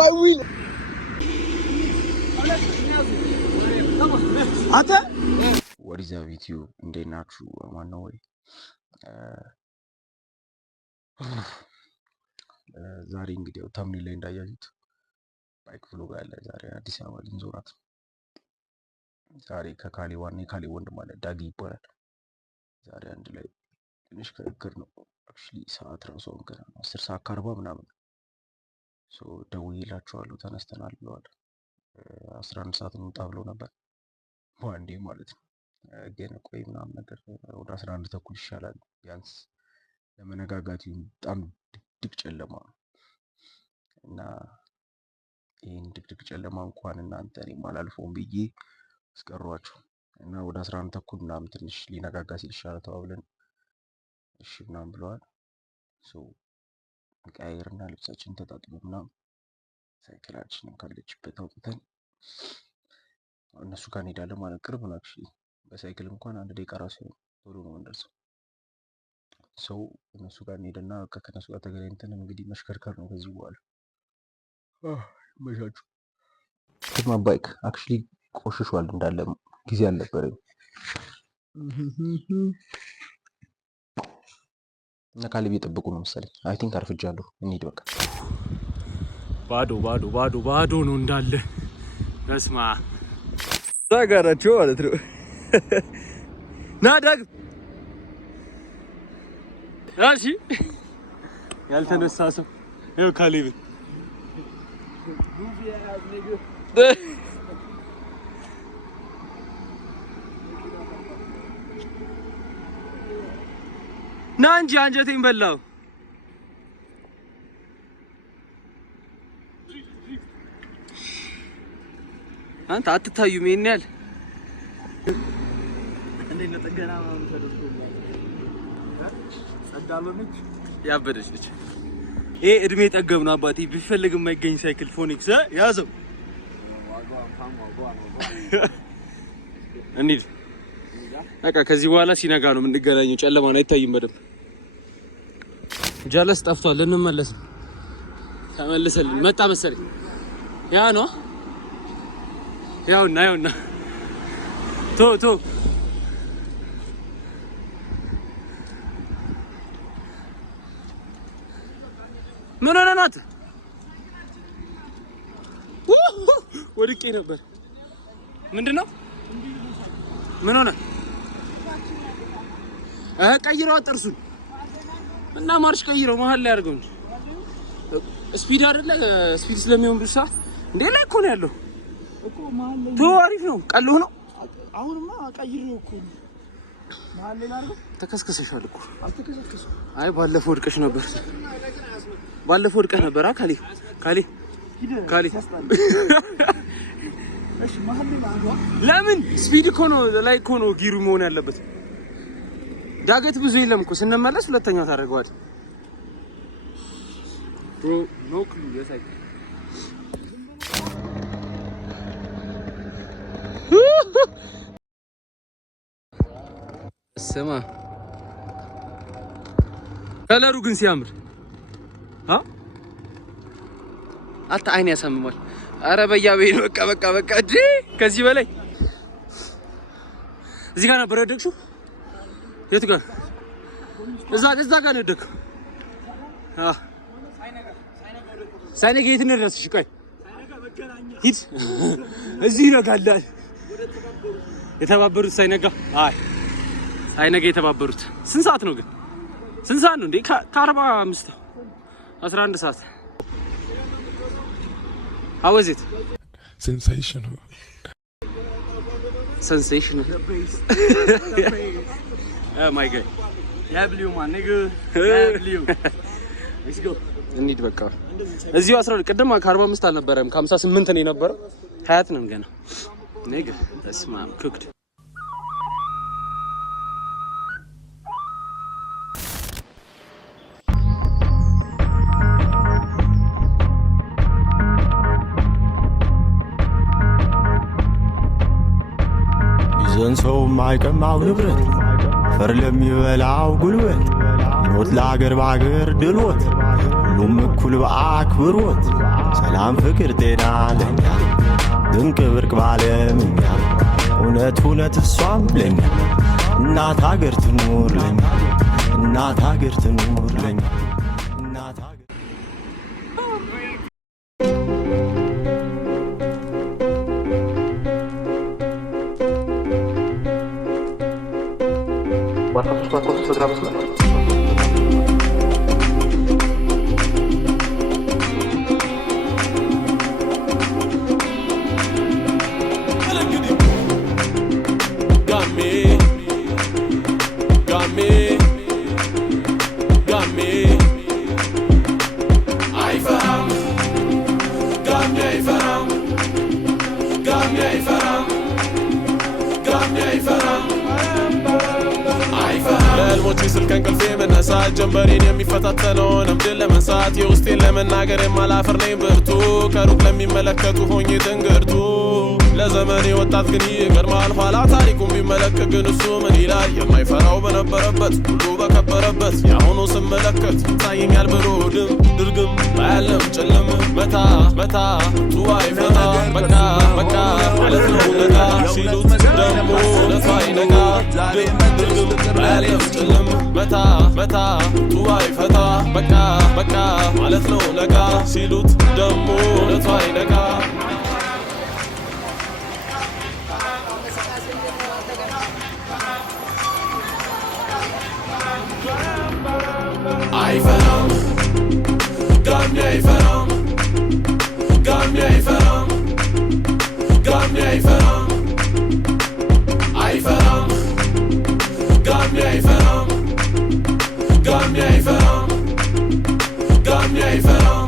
my wheel. Ate? What is up with you? Indeed not true. I want to know. ዛሬ እንግዲህ ተምኔል ላይ እንዳያችሁት ባይክ ፍሎግ አለ። ዛሬ አዲስ አበባ ልንዞራት። ዛሬ ከካሌ ዋና የካሌ ወንድም ማለት ዳጊ ይባላል። ዛሬ አንድ ላይ ትንሽ ክርክር ነው። አክቹሊ ሰዓት ራሱ ገና 10 ሰዓት ከ40 ምናምን ደውዬላቸዋለሁ። ተነስተናል ብለዋል። 11 ሰዓት እንውጣ ብለው ነበር በአንዴ ማለት ነው። ግን ቆይ ምናምን ነገር ወደ 11 ተኩል ይሻላል ቢያንስ ለመነጋጋት። በጣም ድቅድቅ ጨለማ እና ይህን ድቅድቅ ጨለማ እንኳን እናንተ እኔም አላልፈውም ብዬ አስቀሯቸው እና ወደ 11 ተኩል ምናምን ትንሽ ሊነጋጋ ሲል ይሻላል ተባብለን እሺ ምናምን ብለዋል። ቀያየርና ልብሳችን ተጣጥበን ምናምን ሳይክላችንን ካለችበት አውጥተን እነሱ ጋር እንሄዳለን ማለት ቅርብ ነው። አክቹሊ በሳይክል እንኳን 1 ደቂቃ ራሱ ቶሎ ነው የምንደርሰው። እነሱ ጋር እንሄድና ከነሱ ጋር ተገናኝተን እንግዲህ መሽከርከር ነው ከዚህ በኋላ። መሻችሁ ከማ ባይክ አክቹሊ ቆሽሿል እንዳለ ጊዜ አልነበረኝ እና ካሌብ እየጠበቁ ነው መሰለኝ። አይ ቲንክ አርፍጃለሁ። እንሂድ በቃ። ባዶ ነው እንዳለ። በስማ ዛጋራቸው ማለት ነው። ና ዳግ እሺ፣ ያልተነሳ ሰው ይኸው ካሌብ ና እንጂ አንጀቴን በላው። አንተ አትታዩም ይሄን ያህል እንዴ ነጠገና ማን ተደርጎላል? ጸዳሎነች ያበደች ነች። ይሄ እድሜ ጠገብ ነው አባቴ። ቢፈልግ የማይገኝ ሳይክል ፎኒክስ ያዘው። እንሂድ በቃ። ከዚህ በኋላ ሲነጋ ነው የምንገናኘው። ጨለማ ነው አይታይም በደንብ። ጃለስ ጠፍቷል። ልንመለስ ነው። ተመልሰልን መጣ መሰለኝ። ያ ነው ያውና ቶ ምን ሆነ ናት? ወድቄ ነበር። ምንድነው? ምን ሆነ? ቀይረው ጥርሱን እና ማርሽ ቀይረው መሀል ላይ አድርገው እንጂ ስፒድ አይደለ? ስፒድ ስለሚሆን ብቻ እንዴ ላይ እኮ ነው ያለው እኮ መሀል ላይ ቶ አሪፍ ነው። ቀልሁ ነው። አሁንማ ቀይረው እኮ መሀል ላይ አድርገው። ተከስከሰሻል እኮ። አልተከሰከሰም። አይ ባለፈው ወድቀሽ ነበር። ካሌ እሺ መሀል ላይ አድርገው። ለምን ስፒድ እኮ ነው ላይ እኮ ነው ጊሩ መሆን ያለበት። ዳገት ብዙ የለም እኮ ስንመለስ ሁለተኛው ታደርገዋል። ብሮ ኖ ክሉ የሳይክ ስማ ከለሩ ግን ሲያምር አታ አይን ያሳምማል። አረ በያቤን በቃ እዴ ከዚህ በላይ እዚህ ጋር ነበር ያደግሽው። የት ጋር? እዛ ጋር ነው ያደግከው። ሳይነጋ የት ነው የደረስሽ? ቆይ ሂድ። እዚህ ይነጋላል። የተባበሩት ሳይነጋ የተባበሩት ስንት ሰዓት ነው ግን? ስንት ሰዓት ነው እንዴ? ከ45 11 ሰዓት። How was it? Sensational. Oh my god. ያብሊው ማን ነግ ያብሊው let's go እንሂድ በቃ። እዚሁ 12 ቅድም ከ45 አልነበረም ከ58 ነው የነበረው። ሀያት ነን ገና ነግ ተስማም ኩክድ ይዘን ሰው ማይቀማው ንብረት ፈር ለሚበላው ጉልበት ሞት ለአገር ባገር ድልወት ሁሉ ሁሉም እኩል በአክብሮት ሰላም ፍቅር ጤና ለኛ ድንቅ ብርቅ ባለምኛ እውነት እሷም ለኛ እናት ሀገር ትኑር ለኛ እናት ሀገር ትኑር ለኛ እናት ሀገር ለልሞቼ ስልክ እንቅልፌ መነሳት ጀንበሬን የሚፈታተነውን እምድን ለመንሳት የውስጤን ለመናገር የማላፍር ነኝ ብርቱ ከሩቅ ለሚመለከቱ ሆኜ ትንግርቱ ለዘመኔ ወጣት ግን ይገርማል ኋላ ታሪኩን ቢመለከት ግን እሱ ምን ይላል የማይፈራው በነበረበት ሁሉ በከበረበት የአሁኑ ስመለከት ይታየኛል ብሎ ድርግም ባያለም ጨለም መታ መታ ቱዋይ ፈታ በቃ በቃ ማለት ነው ነጋ ሲሉት ደሞ ነፋ ይነጋ ድርግም ባያለም ጨለም መታ መታ ቱዋይ ፈታ በቃ በቃ ማለት ነው ነጋ ሲሉት ደሞ ነፋ ይነጋ አይፈራም ጋሚ አይፈራም ጋሚ አይፈራም ጋሚ አይፈራም አይፈራም ጋሚ አይፈራም ጋሚ አይፈራም ጋሚ አይፈራም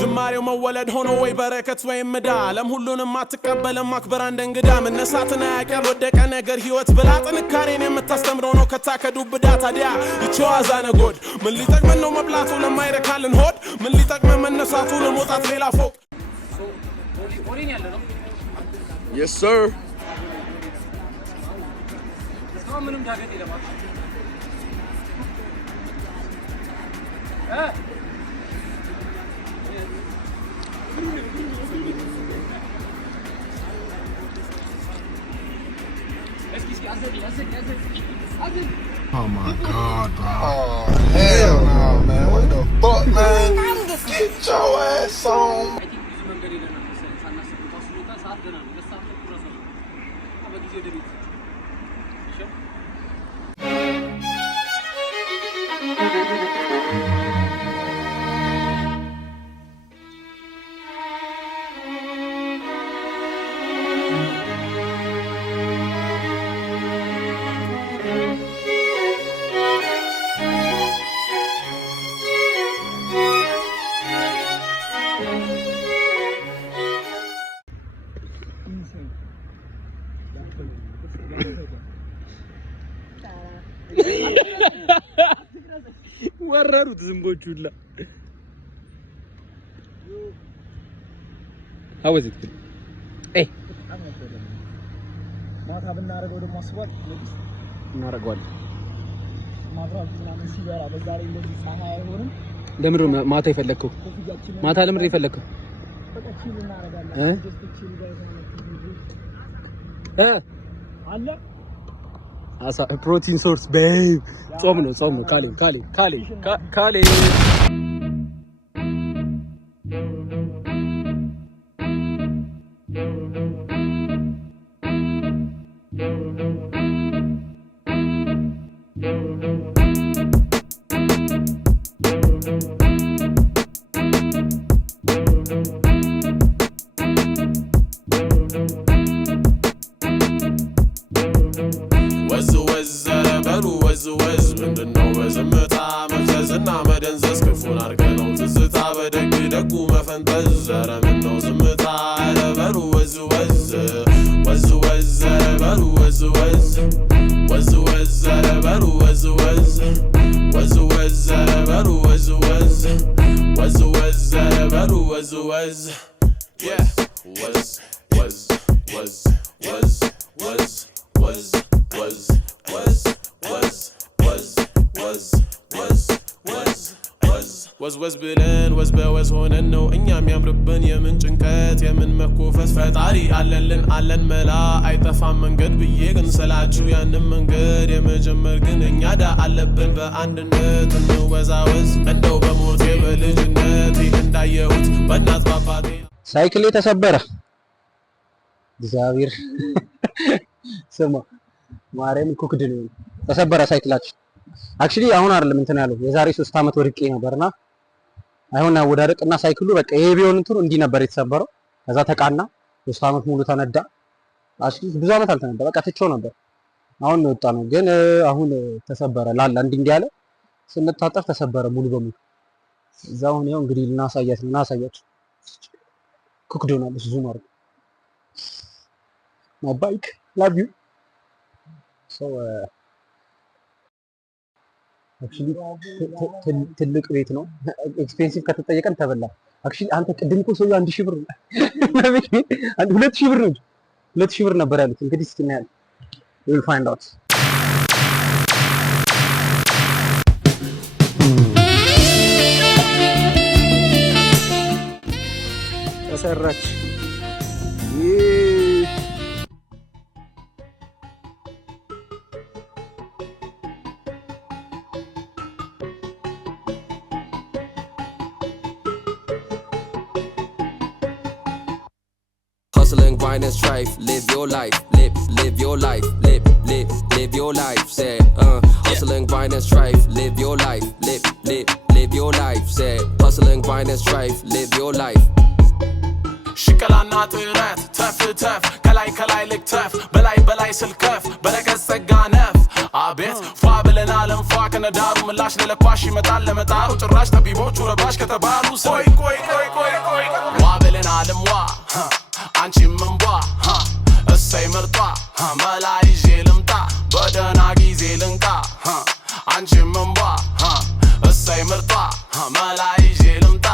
ጅማሬው መወለድ ሆኖ ወይ በረከት ወይም ምዳ ዓለም ሁሉንም አትቀበልም ማክበር አንድ እንግዳ መነሳትን አያውቅም ወደቀ ነገር ህይወት ብላ ጥንካሬን የምታስተምረው ነው ከታከዱ ብዳ ታዲያ ይቺው አዛነጎድ ምን ሊጠቅመን ነው መብላቱ ለማይረካልን ሆድ ምን ሊጠቅመን መነሳቱ ለመውጣት ሌላ ፎቅ Yes sir ምንም ዳገት የለማት Oh my God, bro. Oh, hell no, man. What the fuck, man? Get your ass on. ወረሩት ዝንቦቹ ሁላ አወዝ እይ ማታ ብናረገው ደግሞ አስቧል እናረጋዋለን ማብራት ምናምን ሲበራ በዛ ላይ እንደዚህ ፀሐይ አይሆንም ለምን ማታ የፈለከው ማታ ለምን የፈለከው በቃ እናረጋለን አለ አሳ ፕሮቲን ሶርስ ቤብ ጾም ነው ካሌ was ወዝወዝ ብለን ወዝ በወዝ ሆነን ነው እኛም ያምርብን የምን ጭንቀት የምን መኮፈስ ፈጣሪ አለልን አለን መላ አይጠፋም መንገድ ብዬ ግን ስላችሁ ያንን መንገድ የመጀመር ግን እኛ ዳ አለብን በአንድነት እንወዛወዝ እንደው በሞቴ በልጅነቴ እንዳየሁት በእናት ባባቴ ሳይክሌ ተሰበረ እግዚአብሔር ስማ ማርያም ኩክድ ነው ተሰበረ ሳይክላችን አክቹሊ አሁን አይደለም እንትን ያለው የዛሬ 3 አመት ወድቄ ነበርና አይሆን አወዳደቅና ሳይክሉ በቃ ይሄ ቢሆን እንትሩ እንዲ ነበር የተሰበረው ከዛ ተቃና 3 አመት ሙሉ ተነዳ አክቹሊ ብዙ አመት አልተነዳ በቃ ትቼው ነበር አሁን ነው ወጣ ነው ግን አሁን ተሰበረ ላላ እንዲ ያለ ስንታጠፍ ተሰበረ ሙሉ በሙሉ እዛው ነው እንግዲህ ልናሳያችሁ ኩክዶናል እሱ ማለት my bike love you so actually ትልቅ ቤት ነው ኤክስፔንሲቭ ከተጠየቀን ተበላ actually አንተ ቅድም እኮ ሰው 1000 ብር 2000 ብር ነው 2000 ብር ነበር ያሉት እንግዲህ እስኪ እናያለን we will find out ተሰራች Hustling, grind and strife, live your life, live your life, live your life, say, hustling, grind and strife, live your life, live your life, say, hustling, grind and strife, live your life. ሽከላና ጥረት ተፍ ተፍ ከላይ ልክተፍ በላይ ስልከፍ በረከት ጸጋነፍ አቤት ፏ ብለናል እንፏ ከነዳሩ ምላሽ ለለኳሽ ይመጣል ለመጣሩ ጭራሽ ጠቢቦቹ ረባሽ ከተባሉ ቆይ ዋ ብለናል ዋ አንቺም እንቧ እሰይ ምርጧ መላ ይዤ ልምጣ በደህና ጊዜ ልንቃ አንቺም እንቧ እሰይ ምርጧ መላ ይዤ ልምጣ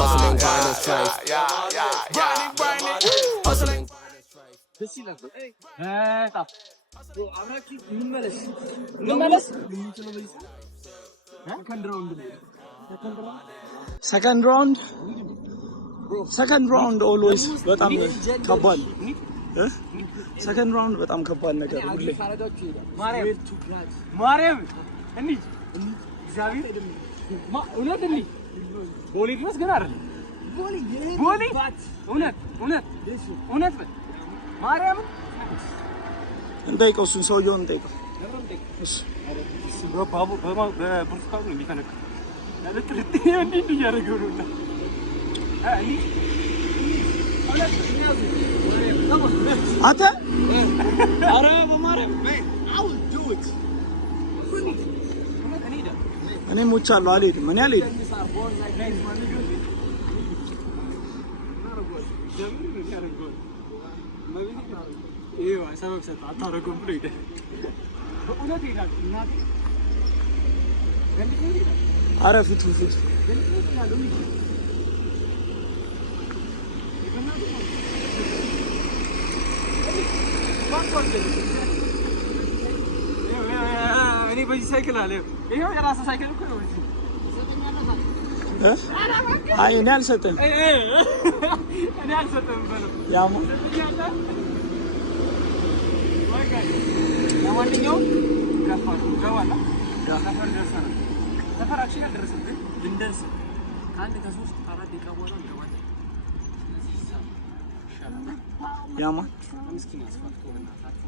Hustling, grind and strife. Hustling. Second round always በጣም ከባድ second round በጣም ከባድ ነገር ሁሌ ማርያም እንዴ እግዚአብሔር እውነት እንዴ ቦሊ ድረስ ግን አይደል ቦሊ እውነት ማርያም እንጠይቀው እሱን ሰውየውን እንጠይቀው እሱ በብርቱካኑ ነው የሚፈነቀው ለጥልጥ እንዴ እያደረገው ነው አተ አረ በማርያም I will do it እኔ ሞቻለሁ አልሄድም እኔ አልሄድም ይሄው ሰበብ ሰጣ አታረጉም ብሎ ይደ በእውነት ይላል እናቴ አረ ፍቱ እኔ በዚህ ሳይክል አለ ይሄው የራስ ሳይክል እኮ ነው እዚህ አይ እኔ አልሰጥም በለው ያማ ለማንኛውም ገባላ ሰፈራችን ያደረሰን ግን ልንደርስ ከአንድ ከ3 4 ደቂቃ በኋላ እንገባለን ያማ ምስኪን ያስፋልከው እና ታጥፎ